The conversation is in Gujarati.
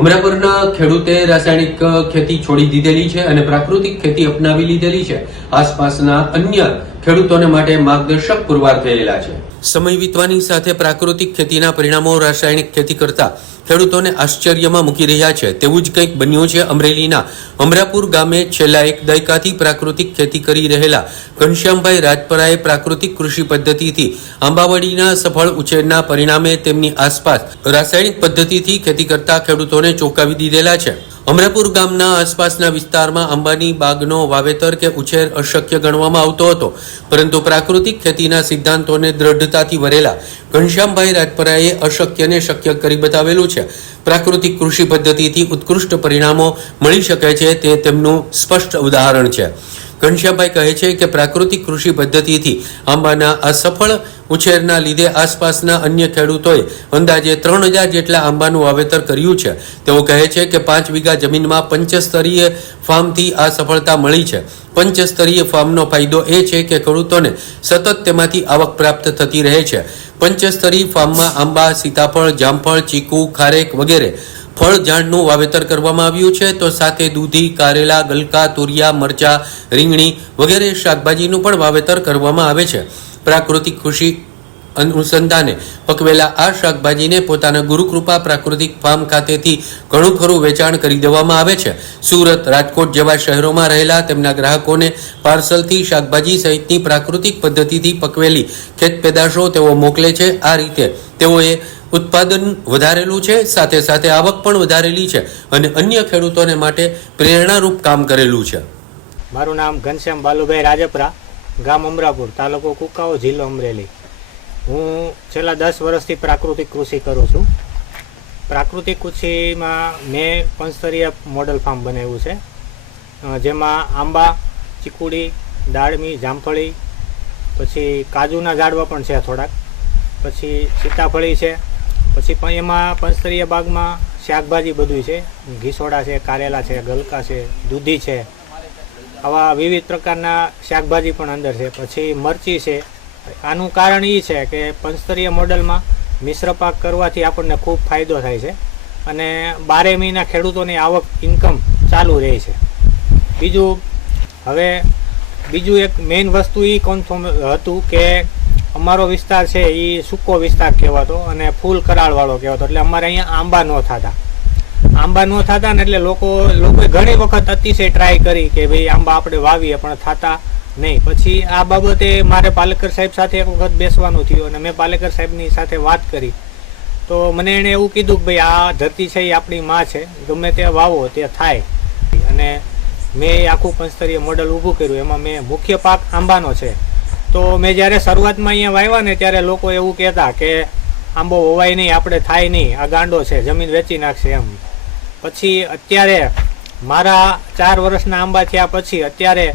અમરાપુરના ખેડૂતે રાસાયણિક ખેતી છોડી દીધેલી છે અને પ્રાકૃતિક ખેતી અપનાવી લીધેલી છે. આસપાસના અન્ય ખેડૂતોને માટે માર્ગદર્શક પુરવાર થયેલા છે. સમય વીતવાની સાથે પ્રાકૃતિક ખેતીના પરિણામો રાસાયણિક ખેતી કરતા ખેડૂતોને આશ્ચર્યમાં મૂકી રહ્યા છે. તેવું જ કંઈક બન્યું છે અમરેલીના અમરાપુર ગામે છેલ્લા એક દાયકાથી પ્રાકૃતિક ખેતી કરી રહેલા ઘનશ્યામભાઈ રાજપરાએ પ્રાકૃતિક કૃષિ પદ્ધતિથી આંબાવાડીના સફળ ઉછેરના પરિણામે તેમની આસપાસ રાસાયણિક પદ્ધતિથી ખેતી કરતા ખેડૂતોને ચોંકાવી દીધેલા છે. અમરાપુર ગામના આસપાસના વિસ્તારમાં આંબાની બાગનો વાવેતર કે ઉછેર અશક્ય ગણવામાં આવતો હતો. પરંતુ પ્રાકૃતિક ખેતીના સિદ્ધાંતોને દ્રઢતાથી વરેલા ઘનશ્યામભાઈ રાજપરાએ અશક્યને શક્ય કરી બતાવેલું છે. પ્રાકૃતિક કૃષિ પદ્ધતિથી ઉત્કૃષ્ટ પરિણામો મળી શકે છે તે તેમનું સ્પષ્ટ ઉદાહરણ છે. ઘનશ્યામભાઈ કહે છે કે પ્રાકૃતિક કૃષિ પદ્ધતિથી આંબાના આ સફળ ઉછેરના લીધે આસપાસના અન્ય ખેડૂતોએ અંદાજે ત્રણ હજાર જેટલા આંબાનું વાવેતર કર્યું છે. તેઓ કહે છે કે પાંચ વીઘા જમીનમાં પંચસ્તરીય ફાર્મથી આ સફળતા મળી છે. પંચસ્તરીય ફાર્મનો ફાયદો એ છે કે ખેડૂતોને સતત તેમાંથી આવક પ્રાપ્ત થતી રહે છે. પંચસ્તરી ફાર્મમાં આંબા, સીતાફળ, જામફળ, ચીકુ, ખારેક વગેરે ફળ ઝાડનું વાવેતર કરવામાં આવ્યું છે. તો સાથે દૂધી, કારેલા, ગલકા, તુરિયા, મરચા, રીંગણી વગેરે શાકભાજીનું પણ વાવેતર કરવામાં આવે છે. પ્રાકૃતિક ખુશી અનુસંધાને પકવેલા આ શાકભાજીને પોતાના ગુરુકૃપા પ્રાકૃતિક ફાર્મ ખાતેથી ઘણું ખરું વેચાણ કરી દેવામાં આવે છે. સુરત, રાજકોટ જેવા શહેરોમાં રહેલા તેમના ગ્રાહકોને પાર્સલથી શાકભાજી સહિતની પ્રાકૃતિક પદ્ધતિથી પકવેલી ખેત પેદાશો તેઓ મોકલે છે. આ રીતે તેઓએ ઉત્પાદન વધારેલું છે, સાથે સાથે આવક પણ વધારેલી છે અને અન્ય ખેડૂતોને માટે પ્રેરણારૂપ કામ કરેલું છે. મારું નામ ઘનશ્યામ બાલુભાઈ રાજપરા. ગામ અમરાપુર, તાલુકો કુકાઓ જિલ્લો અમરેલી. હું છેલ્લા દસ વર્ષથી પ્રાકૃતિક કૃષિ કરું છું. પ્રાકૃતિક કૃષિમાં મેં પંચસ્તરીય મોડલ ફાર્મ બનાવ્યું છે. જેમાં આંબા, ચીકુડી, દાળમી, જામફળી, પછી કાજુના ઝાડવા પણ છે થોડાક. પછી સીતાફળી છે. પછી પણ એમાં પંચસ્તરીય બાગમાં શાકભાજી બધું છે. ઘીસોડા છે, કારેલા છે, ગલકા છે, દૂધી છે. આવા વિવિધ પ્રકારના શાકભાજી પણ અંદર છે. પછી મરચી છે. આનું કારણ એ છે કે પંચસ્તરીય મોડલમાં મિશ્ર પાક કરવાથી આપણને ખૂબ ફાયદો થાય છે અને બારે મહિના ખેડૂતોની આવક ઇન્કમ ચાલુ રહે છે. બીજું, હવે બીજું એક મેઇન વસ્તુ એ કોન્ફર્મ હતું કે અમારો વિસ્તાર છે એ સૂકો વિસ્તાર કહેવાતો અને ફૂલ કરાળવાળો કહેવાતો. એટલે અમારે અહીંયા આંબા ન થતા. આંબા ન થતા ને એટલે લોકો, લોકોએ ઘણી વખત અતિશય ટ્રાય કરી કે ભાઈ આંબા આપણે વાવીએ, પણ થતા નહીં. પછી આ બાબતે મારે પાલેકર સાહેબ સાથે એક વખત બેસવાનું થયું અને મેં પાલેકર સાહેબની સાથે વાત કરી. તો મને એણે એવું કીધું કે ભાઈ આ ધરતી છે, એ આપણી માં છે. ગમે તે વાવો તે થાય. અને મેં એ આખું પંચસ્તરીય મોડલ ઊભું કર્યું. એમાં મેં મુખ્ય પાક આંબાનો છે. તો મેં જ્યારે શરૂઆતમાં અહીંયા વાવ્યા ને ત્યારે લોકો એવું કહેતા કે આંબો વવાય નહીં, આપણે થાય નહીં, આ ગાંડો છે, જમીન વેચી નાખશે એમ. પછી અત્યારે મારા ચાર વર્ષના આંબા થયા પછી અત્યારે